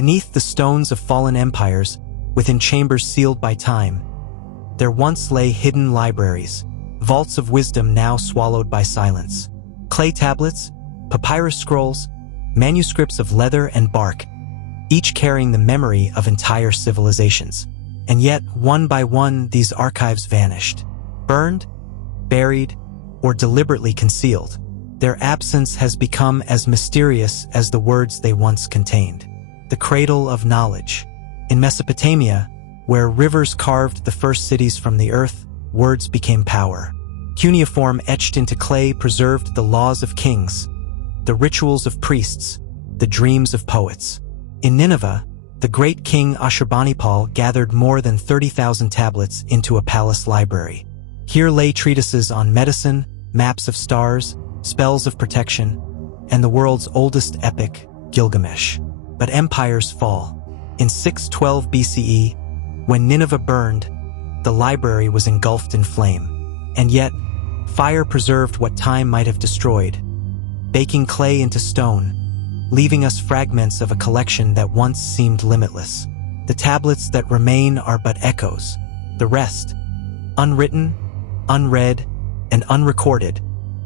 Beneath the stones of fallen empires, within chambers sealed by time, there once lay hidden libraries, vaults of wisdom now swallowed by silence. Clay tablets, papyrus scrolls, manuscripts of leather and bark, each carrying the memory of entire civilizations. And yet, one by one, these archives vanished. Burned, buried, or deliberately concealed. Their absence has become as mysterious as the words they once contained. The cradle of knowledge. In Mesopotamia, where rivers carved the first cities from the earth, words became power. Cuneiform etched into clay preserved the laws of kings, the rituals of priests, the dreams of poets. In Nineveh, the great king Ashurbanipal gathered more than 30,000 tablets into a palace library. Here lay treatises on medicine, maps of stars, spells of protection, and the world's oldest epic, Gilgamesh. But empires fall. In 612 BCE, when Nineveh burned, the library was engulfed in flame. And yet, fire preserved what time might have destroyed, baking clay into stone, leaving us fragments of a collection that once seemed limitless. The tablets that remain are but echoes. The rest, unwritten, unread, and unrecorded,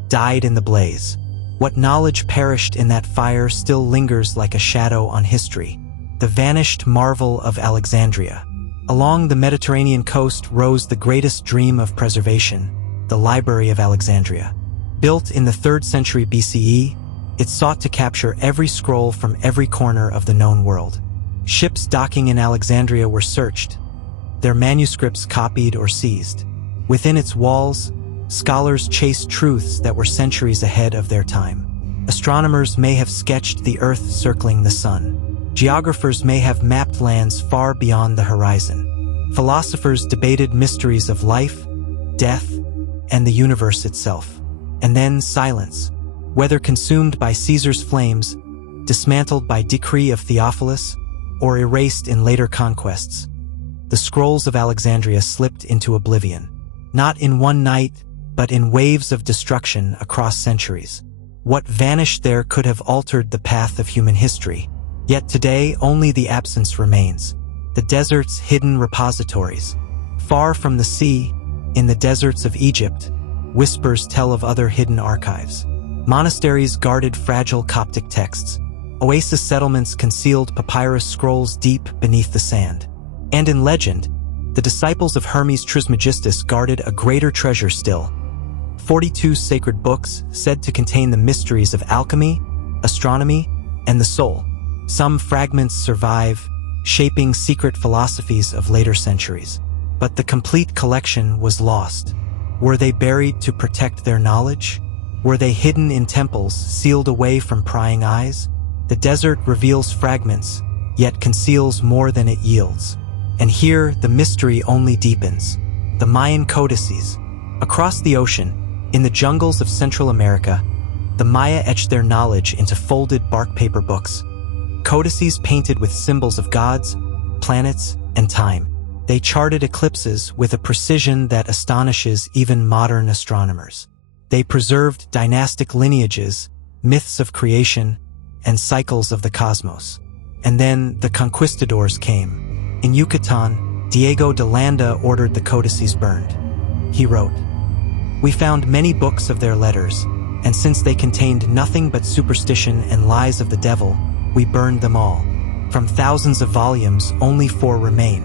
died in the blaze. What knowledge perished in that fire still lingers like a shadow on history. The vanished marvel of Alexandria. Along the Mediterranean coast rose the greatest dream of preservation, the Library of Alexandria. Built in the 3rd century BCE, it sought to capture every scroll from every corner of the known world. Ships docking in Alexandria were searched, their manuscripts copied or seized. Within its walls, scholars chased truths that were centuries ahead of their time. Astronomers may have sketched the Earth circling the sun. Geographers may have mapped lands far beyond the horizon. Philosophers debated mysteries of life, death, and the universe itself. And then silence, whether consumed by Caesar's flames, dismantled by decree of Theophilus, or erased in later conquests. The scrolls of Alexandria slipped into oblivion. Not in one night, but in waves of destruction across centuries. What vanished there could have altered the path of human history. Yet today, only the absence remains. The desert's hidden repositories. Far from the sea, in the deserts of Egypt, whispers tell of other hidden archives. Monasteries guarded fragile Coptic texts. Oasis settlements concealed papyrus scrolls deep beneath the sand. And in legend, the disciples of Hermes Trismegistus guarded a greater treasure still. 42 sacred books said to contain the mysteries of alchemy, astronomy, and the soul. Some fragments survive, shaping secret philosophies of later centuries. But the complete collection was lost. Were they buried to protect their knowledge? Were they hidden in temples, sealed away from prying eyes? The desert reveals fragments, yet conceals more than it yields. And here, the mystery only deepens. The Mayan codices. Across the ocean, in the jungles of Central America, the Maya etched their knowledge into folded bark paper books. Codices painted with symbols of gods, planets, and time. They charted eclipses with a precision that astonishes even modern astronomers. They preserved dynastic lineages, myths of creation, and cycles of the cosmos. And then the conquistadors came. In Yucatan, Diego de Landa ordered the codices burned. He wrote, "We found many books of their letters, and since they contained nothing but superstition and lies of the devil, we burned them all. From thousands of volumes, only 4 remain.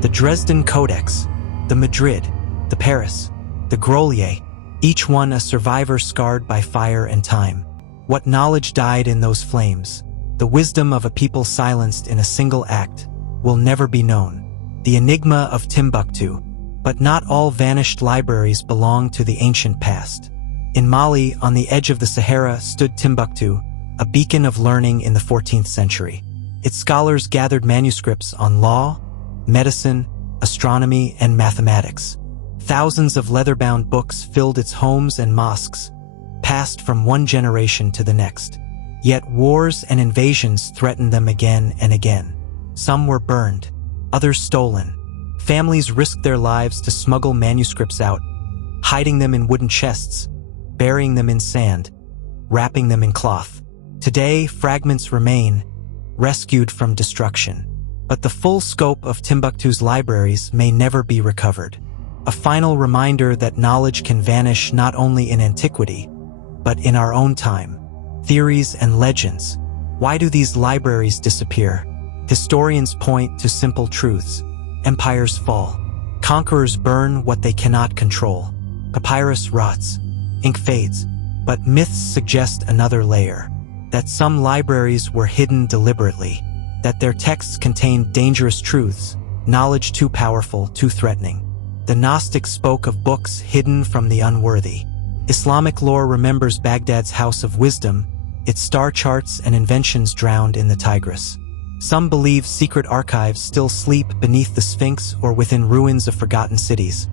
The Dresden Codex, the Madrid, the Paris, the Grolier, each one a survivor scarred by fire and time. What knowledge died in those flames, the wisdom of a people silenced in a single act, will never be known. The enigma of Timbuktu. But not all vanished libraries belong to the ancient past. In Mali, on the edge of the Sahara, stood Timbuktu, a beacon of learning in the 14th century. Its scholars gathered manuscripts on law, medicine, astronomy, and mathematics. Thousands of leather-bound books filled its homes and mosques, passed from one generation to the next. Yet wars and invasions threatened them again and again. Some were burned, others stolen. Families risked their lives to smuggle manuscripts out, hiding them in wooden chests, burying them in sand, wrapping them in cloth. Today, fragments remain, rescued from destruction. But the full scope of Timbuktu's libraries may never be recovered. A final reminder that knowledge can vanish not only in antiquity, but in our own time. Theories and legends. Why do these libraries disappear? Historians point to simple truths. Empires fall. Conquerors burn what they cannot control. Papyrus rots. Ink fades. But myths suggest another layer. That some libraries were hidden deliberately. That their texts contained dangerous truths, knowledge too powerful, too threatening. The Gnostics spoke of books hidden from the unworthy. Islamic lore remembers Baghdad's House of Wisdom, its star charts and inventions drowned in the Tigris. Some believe secret archives still sleep beneath the Sphinx or within ruins of forgotten cities,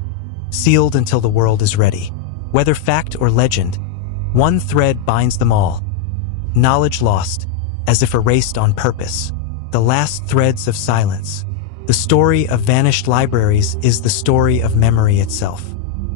sealed until the world is ready. Whether fact or legend, one thread binds them all. Knowledge lost, as if erased on purpose. The last threads of silence. The story of vanished libraries is the story of memory itself.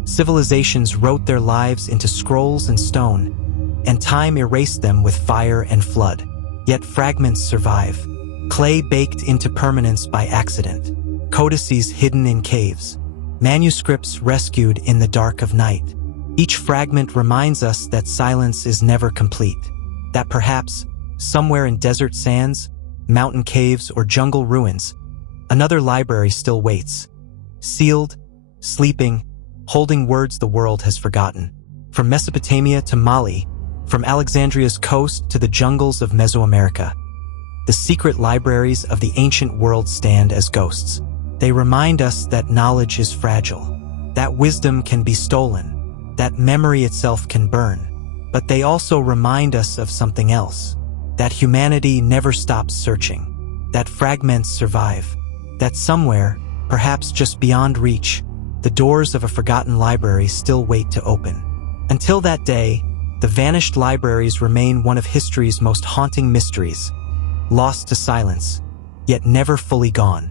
Civilizations wrote their lives into scrolls and stone, and time erased them with fire and flood. Yet fragments survive. Clay baked into permanence by accident. Codices hidden in caves. Manuscripts rescued in the dark of night. Each fragment reminds us that silence is never complete. That perhaps, somewhere in desert sands, mountain caves, or jungle ruins, another library still waits. Sealed, sleeping, holding words the world has forgotten. From Mesopotamia to Mali, from Alexandria's coast to the jungles of Mesoamerica, the secret libraries of the ancient world stand as ghosts. They remind us that knowledge is fragile, that wisdom can be stolen, that memory itself can burn. But they also remind us of something else, that humanity never stops searching, that fragments survive, that somewhere, perhaps just beyond reach, the doors of a forgotten library still wait to open. Until that day, the vanished libraries remain one of history's most haunting mysteries, lost to silence, yet never fully gone.